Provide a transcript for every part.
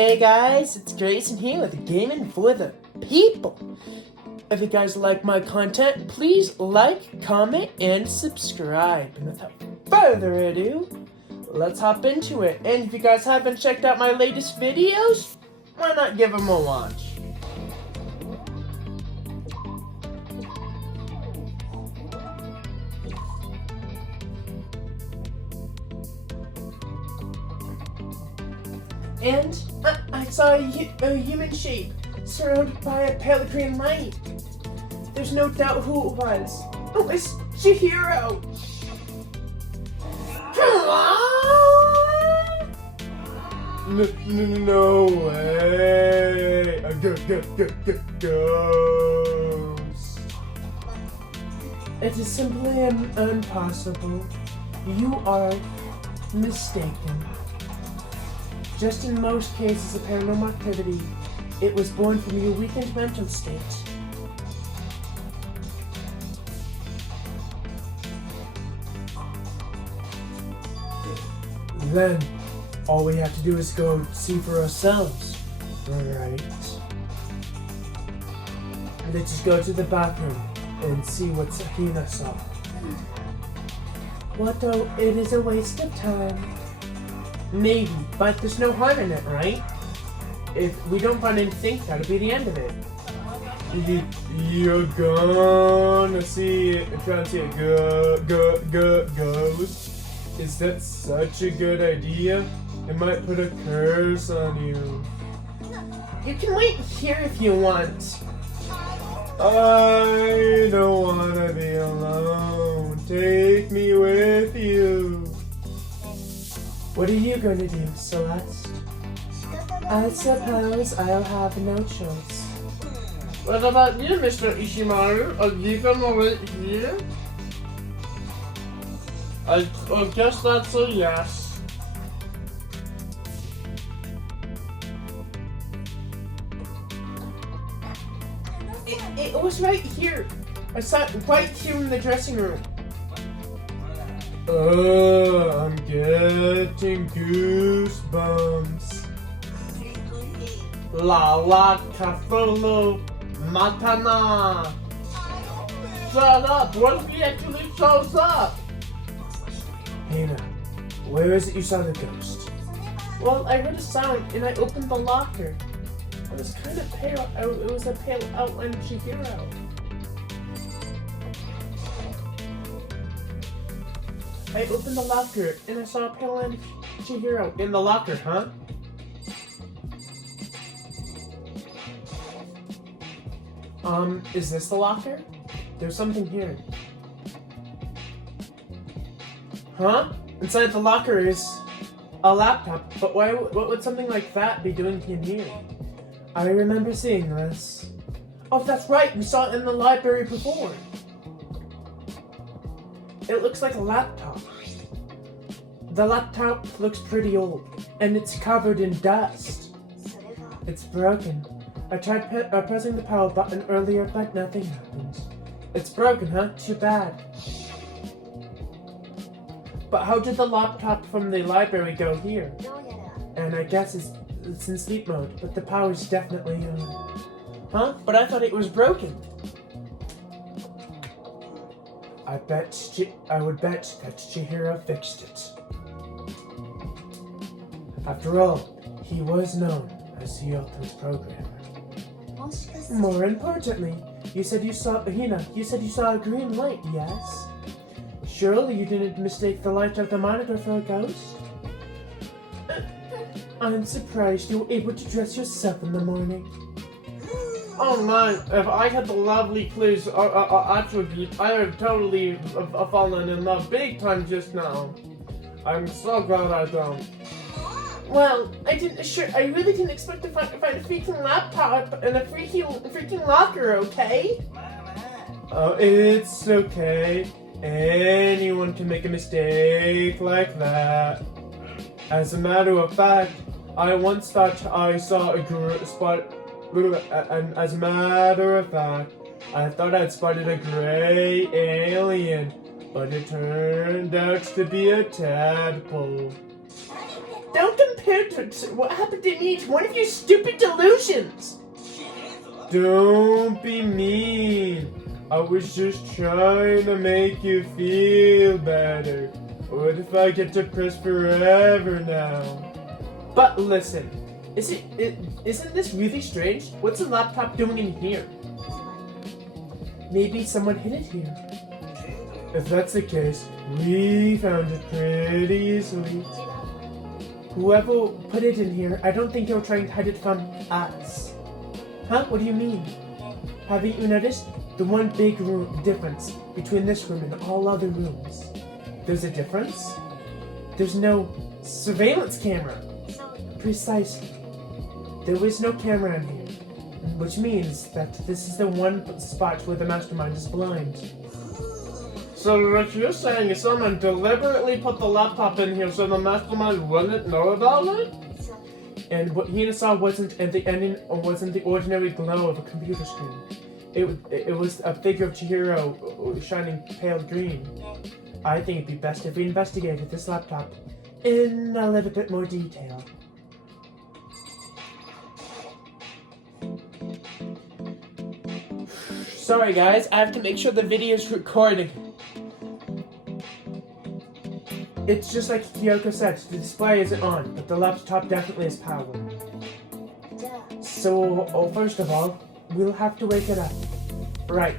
Hey guys, it's Grayson here with Gaming for the People. If you guys like my content, please like, comment, and subscribe. And without further ado, let's hop into it. And if you guys haven't checked out my latest videos, why not give them a watch? And I saw a human shape surrounded by a pale green light. There's no doubt who it was. It was Chihiro! No way! A ghost! It is simply impossible. You are mistaken. Just in most cases of paranormal activity, it was born from your weakened mental state. Then, all we have to do is go see for ourselves, right? Let's just go to the bathroom and see what Sakina saw. What though? It is a waste of time. Maybe, but there's no harm in it, right? If we don't find anything, that'll be the end of it. You're gonna try to see a ghost? Is that such a good idea? It might put a curse on you. You can wait here if you want. I don't wanna be alone. Take me with you. What are you going to do, Celeste? I suppose I'll have no choice. What about you, Mr. Ishimaru? Are you gonna wait here? I guess that's a yes. It was right here. I saw it right here in the dressing room. I'm getting goosebumps. La Kafolo Matana. Shut up! What if he actually shows up? Hina, where is it you saw the ghost? Well, I heard a sound and I opened the locker. It was kind of pale. It was a pale outline of Chihiro. I opened the locker and I saw a pale line of Chihiro in the locker, huh? Is this the locker? There's something here. Huh? Inside the locker is a laptop, but what would something like that be doing in here? I remember seeing this. Oh, that's right, we saw it in the library before. It looks like a laptop. The laptop looks pretty old, and it's covered in dust. It's broken. I tried pressing the power button earlier, but nothing happened. It's broken, huh? Too bad. But how did the laptop from the library go here? And I guess it's in sleep mode, but the power's definitely on. Huh? But I thought it was broken. I would bet that Chihiro fixed it. After all, he was known as the ultimate programmer. More importantly, you said you saw a green light, yes? Surely you didn't mistake the light of the monitor for a ghost? I'm surprised you were able to dress yourself in the morning. Oh my, if I had the lovely clues attribute, I would have totally fallen in love big time just now. I'm so glad I don't. Well, I really didn't expect to find a freaking laptop and a freaking locker, okay? Oh, it's okay. Anyone can make a mistake like that. As a matter of fact, I once thought I saw and as a matter of fact, I thought I'd spotted a gray alien, but it turned out to be a tadpole. Don't compare what happened to me? It's one of your stupid delusions. Don't be mean. I was just trying to make you feel better. What if I get depressed forever now? But listen, isn't this really strange? What's the laptop doing in here? Maybe someone hid it here. If that's the case, we found it pretty easily. Whoever put it in here, I don't think they were trying to hide it from us. Huh? What do you mean? Haven't you noticed? The one big difference between this room and all other rooms. There's a difference? There's no surveillance camera. Precisely. There is no camera in here, which means that this is the one spot where the mastermind is blind. So what you're saying is someone deliberately put the laptop in here so the mastermind wouldn't know about it? And what Hina saw wasn't the ordinary glow of a computer screen. It was a figure of Chihiro shining pale green. I think it'd be best if we investigated this laptop in a little bit more detail. Sorry guys, I have to make sure the video's recording. It's just like Kyoko said, the display isn't on, but the laptop definitely has power. So, first of all, we'll have to wake it up. Right.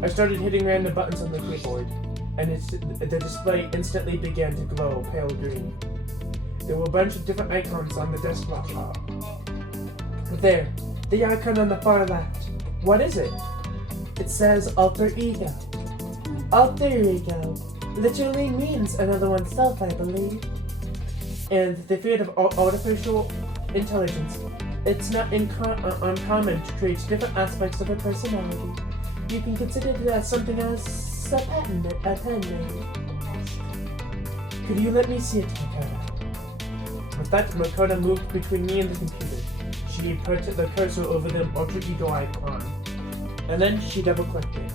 I started hitting random buttons on the keyboard, and the display instantly began to glow pale green. There were a bunch of different icons on the desktop. There, the icon on the far left. What is it? It says Alter Ego. Alter Ego literally means another oneself, I believe. And the field of artificial intelligence, it's not uncommon to create different aspects of a personality. You can consider it as something as a pen name. Could you let me see it, Makoto? With that, Makoto moved between me and the computer. She put the cursor over the alter ego icon, and then she double-clicked it.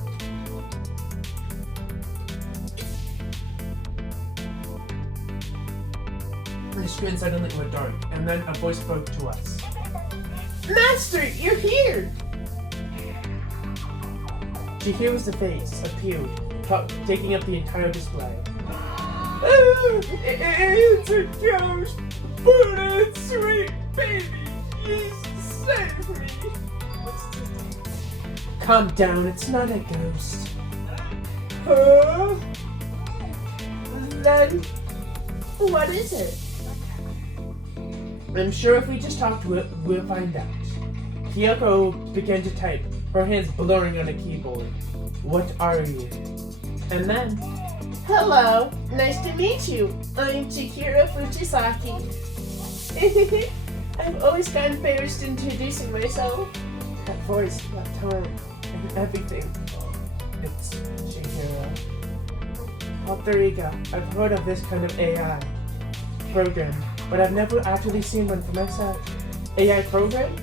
The screen suddenly went dark, and then a voice spoke to us. Master, you're here! Chihiro's face appeared, taking up the entire display. It's a ghost, but it's sweet baby. Please save me. Calm down, it's not a ghost. Huh? Then, what is it? I'm sure if we just talk to it, we'll find out. Kyoko began to type, her hands blurring on a keyboard. What are you? And then, hello, nice to meet you. I'm Chihiro Fujisaki. I've always gotten embarrassed introducing myself. That voice, that tone, and everything. It's Chihiro. Alter Ego. I've heard of this kind of AI program, but I've never actually seen one for myself. AI program?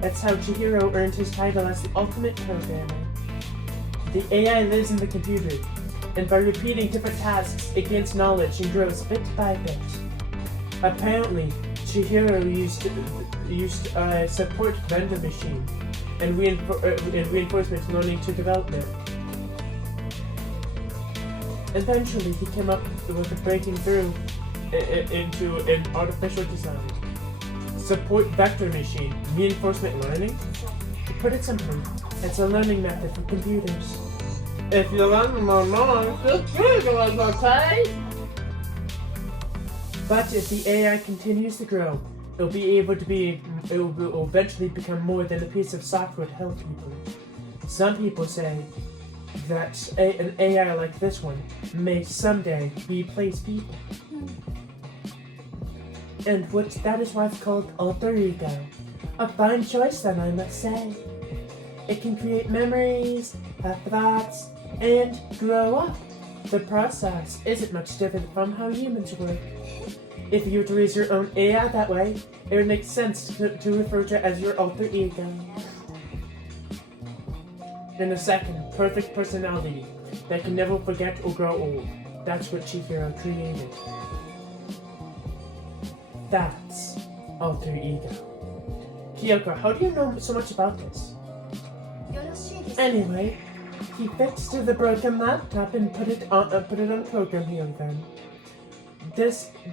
That's how Chihiro earned his title as the ultimate programmer. The AI lives in the computer, and by repeating different tasks, it gains knowledge and grows bit by bit. Apparently, Chihiro used a support vendor machine and reinforcement learning to develop it. Eventually, he came up with a breaking through into an artificial design. Support vector machine, reinforcement learning? To put it simply, it's a learning method for computers. If you learn more, just Google it, okay? But if the AI continues to grow, it will eventually become more than a piece of software to help people. Some people say that an AI like this one may someday replace people. And that is why it's called Alter Ego. A fine choice then, I must say. It can create memories, have thoughts, and grow up. The process isn't much different from how humans work. If you were to raise your own AI that way, it would make sense to refer to it as your alter ego. In a second, perfect personality that can never forget or grow old. That's what Chihiro created. That's alter ego. Kyoko, how do you know so much about this? Anyway, he fixed the broken laptop and put it on a program here then.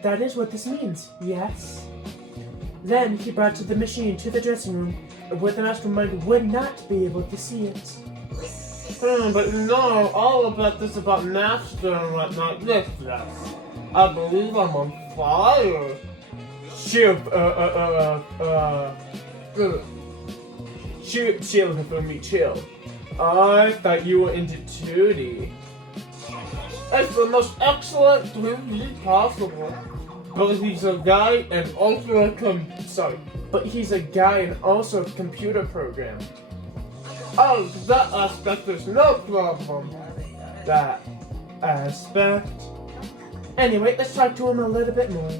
That is what this means, yes? Then he brought the machine to the dressing room where the mastermind would not be able to see it. But no, all about this about master and whatnot. Yes. I believe I'm on fire. Chill for me, chill. I thought you were into Tootie. It's the most excellent 3D possible. But he's a guy and also a computer program. Oh, that aspect is no problem. That aspect. Anyway, let's talk to him a little bit more.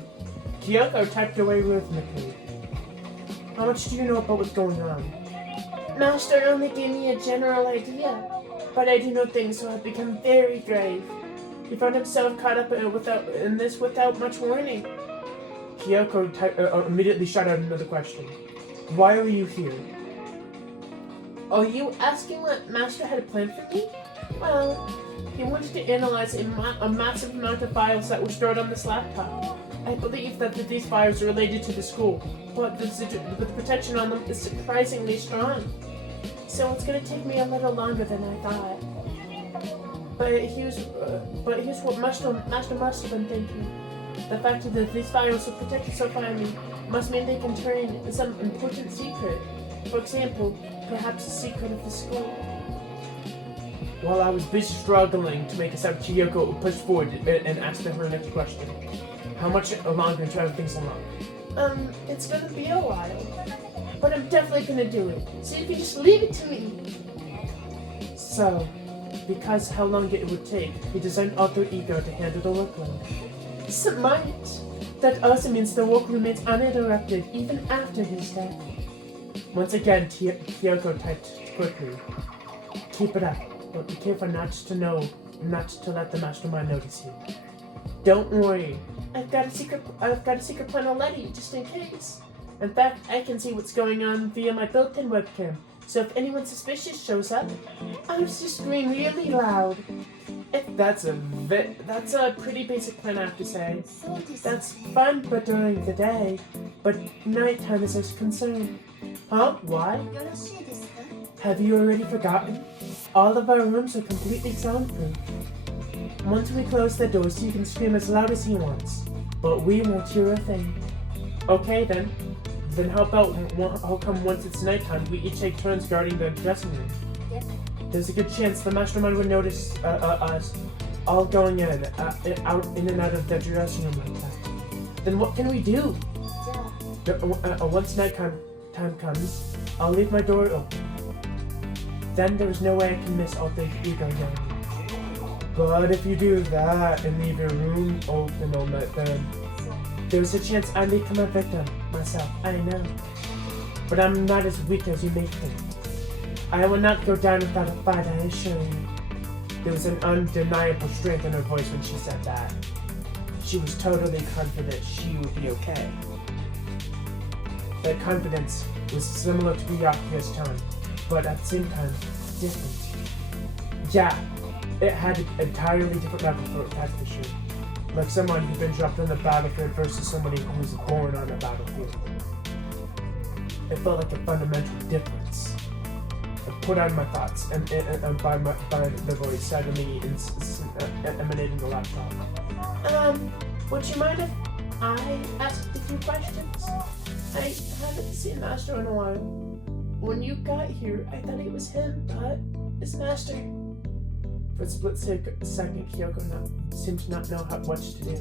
Kyoko typed away rhythmically. How much do you know about what's going on? Master only gave me a general idea, but I do know things so have become very grave. He found himself caught up in this without much warning. Kyoko immediately shot out another question. Why are you here? Are you asking what Master had planned for me? Well, he wanted to analyze a massive amount of files that were stored on this laptop. I believe that these files are related to the school, but the protection on them is surprisingly strong. So it's going to take me a little longer than I thought. But here's what Master must have been thinking. The fact that these files are protected so finely must mean they contain some important secret. For example, perhaps a secret of the school. While I was busy struggling to make a sound, Kyoko pushed forward and asked her next question. How much longer to have things unlocked? It's gonna be a while. But I'm definitely gonna do it. So you can just leave it to me. So, because how long it would take, he designed alter ego to handle the workload. Smart! That also means the work remains uninterrupted even after his death. Once again, Kyoko typed quickly. Keep it up, but be careful not to let the mastermind notice you. Don't worry, I've got a secret plan already, just in case. In fact, I can see what's going on via my built-in webcam, so if anyone suspicious shows up, I'll just scream really loud. That's a pretty basic plan, I have to say. That's fun, but during the day, but nighttime is a concern. Huh? Why? Have you already forgotten? All of our rooms are completely soundproof. Once we close the doors, he can scream as loud as he wants, but we won't hear a thing. Okay then. Then how come once it's nighttime, we each take turns guarding the dressing room? Yep. There's a good chance the mastermind would notice us all going in and out of the dressing room like that. Then what can we do? Once nighttime comes, I'll leave my door open. Then there's no way I can miss alter ego yelling. But if you do that and leave your room open all night, then there's a chance I may become a victim myself, I know. But I'm not as weak as you may think. I will not go down without a fight, I assure you. There was an undeniable strength in her voice when she said that. She was totally confident she would be okay. That confidence was similar to Byakuya's tone, but at the same time, different. Yeah, it had an entirely different level, that's for sure. Like someone who's been dropped on the battlefield versus somebody who was born on a battlefield. It felt like a fundamental difference. I put on my thoughts, and by the voice suddenly emanating the laptop. Would you mind if I asked a few questions? I haven't seen Master in a while. When you got here, I thought it was him, but it's Master. For a split second, Kyoko seemed to not know what to do.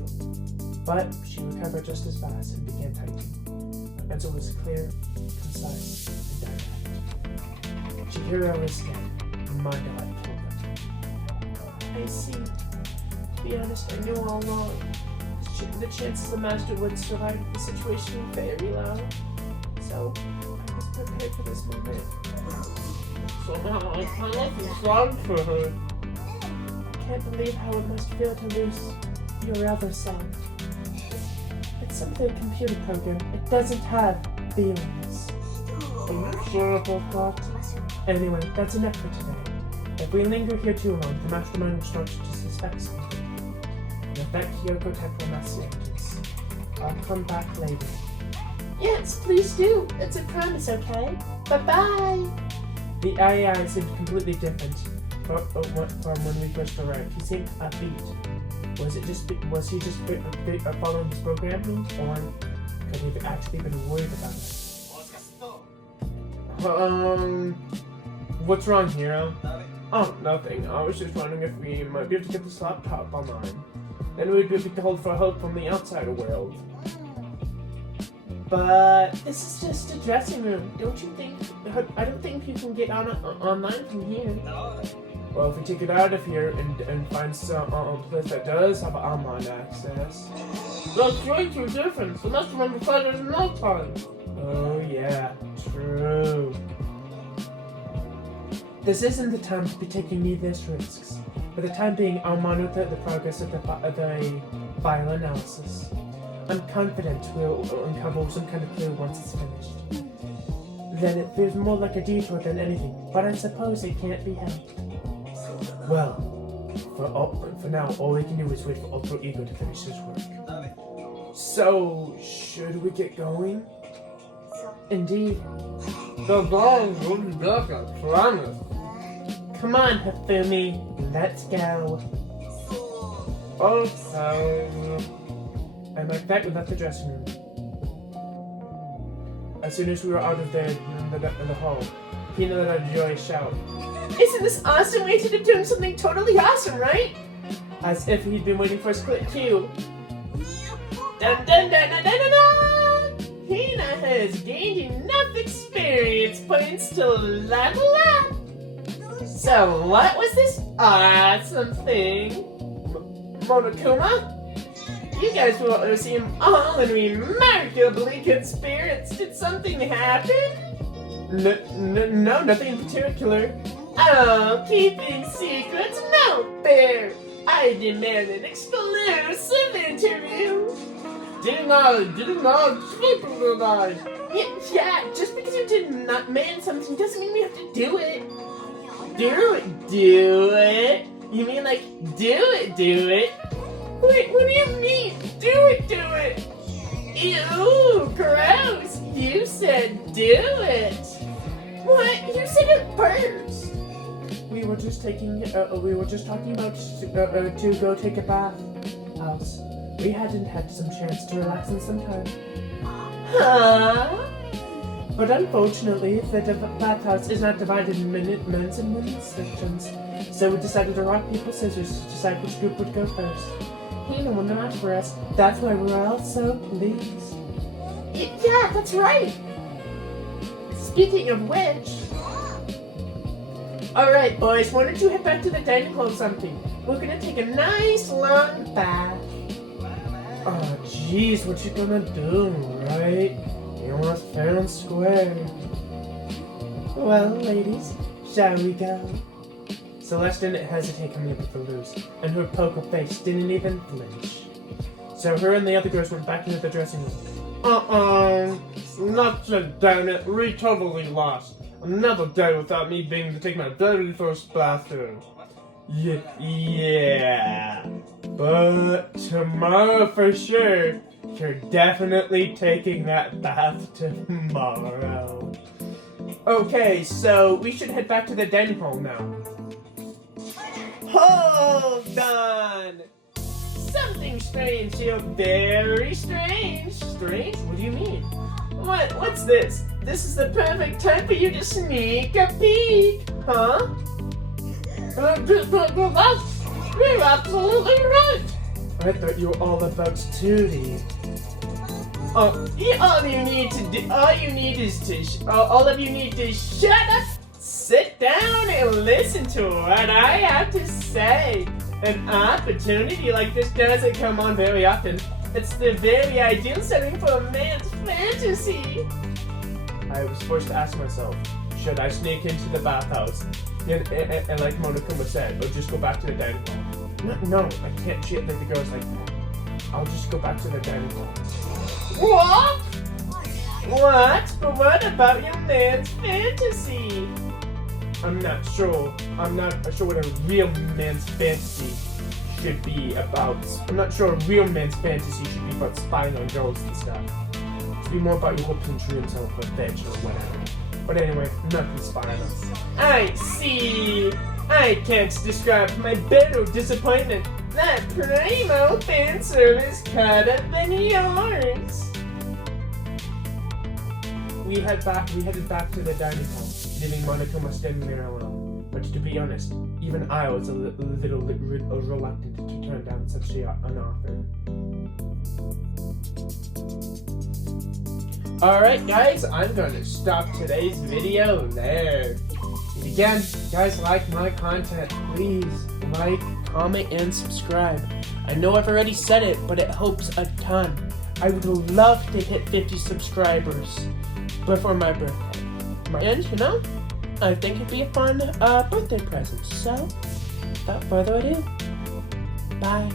But she recovered just as fast and began typing. Her answer was clear, concise, and direct. Chihiro is dead. My God told them. I see. To be honest, I knew all along. The chances the Master would survive the situation were very low. So, I was prepared for this moment. Somehow, I kind of sorry for her. I can't believe how it must feel to lose your other self. It's because of the computer program, it doesn't have feelings. Are you sure about that? Anyway, that's enough for today. If we linger here too long, the mastermind will start to suspect something. And affect Kyoko Temple Mastiactus. I'll come back later. Yes, please do. It's a promise, okay? Bye-bye! The AI seemed completely different from when we first arrived. He seemed upbeat. Was he just following his programming, or could he have actually been worried about it? What's wrong, Hiro? Oh, nothing. I was just wondering if we might be able to get this laptop online. Then we'd be able to hold for help from the outside world. But this is just a dressing room. Don't you think? I don't think you can get online from here. Well, if we take it out of here and find some place that does have online access. That's right, you're different. The mastermind decided in no time. Oh yeah, true. This isn't the time to be taking needless risks. For the time being, I'll monitor the progress of the file analysis. I'm confident we'll uncover some kind of clue once it's finished. Then it feels more like a detour than anything, but I suppose it can't be helped. Well, for now, all we can do is wait for Ultra Ego to finish his work. So, should we get going? Indeed. The bombs will be back, I promise. Come on, Hifumi, let's go. Okay. And like that, we left the dressing room. As soon as we were out of there in the hall, Hina let out a joyous shout. Isn't this awesome? We ended up doing something totally awesome, right? As if he'd been waiting for his cue. Dun dun dun dun dun dun dun! Hina has gained enough experience points to level up. So what was this awesome thing? Monokuma? You guys will seem all remarkably good spirits. Did something happen? No, nothing in particular. Oh, keeping secrets? No fair. I demand an exclusive interview. Didn't I? Yeah, just because you did not demand something doesn't mean we have to do it. Do it? You mean like do it? Wait, what do you mean? Do it! Ew, gross! You said do it! What? You said it first! We were just talking about to go take a bath house. We hadn't had some chance to relax in some time. Huh? But unfortunately, the bathhouse is not divided in men's and women's sections. So we decided to rock, paper, scissors to decide which group would go first. Hina won the match for us. That's why we're all so pleased. Yeah, that's right. Speaking of which... Alright, boys, why don't you head back to the dining hall or something? We're gonna take a nice long bath. Oh, jeez, what you gonna do, right? You want fair and square. Well, ladies, shall we go? Celeste didn't hesitate coming up with the loose, and her poker face didn't even flinch. So her and the other girls went back into the dressing room. Not to damn it, we totally lost. Another day without me being to take my very first bathroom. Yeah. But tomorrow for sure, you're definitely taking that bath tomorrow. Okay, so we should head back to the dining hall now. Hold on! Something strange here, very strange. Strange? What do you mean? What's this? This is the perfect time for you to sneak a peek, huh? You're absolutely right! I thought you were all about Tootie. All you need to shut up, sit down, and listen to what I have to say. An opportunity like this doesn't come on very often. It's the very ideal setting for a man's fantasy. I was forced to ask myself, should I sneak into the bathhouse? And like Monokuma said, or just go back to the dining hall? No, I can't treat the girls like that. I'll just go back to the dining hall. What? What? But what about your man's fantasy? I'm not sure what a real man's fantasy should be about. I'm not sure a real man's fantasy should be about spying on girls and stuff. It should be more about your whole pinch and self revenge or whatever. But anyway, nothing spying us. I see. I can't describe my bitter disappointment. That primo fan service cut up than yours. We headed back to the dining hall, leaving Monokuma standing there alone. But to be honest, even I was a little reluctant to turn down such an offer. Alright guys, I'm going to stop today's video there. And again, if you guys like my content, please like, comment, and subscribe. I know I've already said it, but it helps a ton. I would love to hit 50 subscribers before my birthday. And, you know, I think it'd be a fun birthday present. So, without further ado, bye.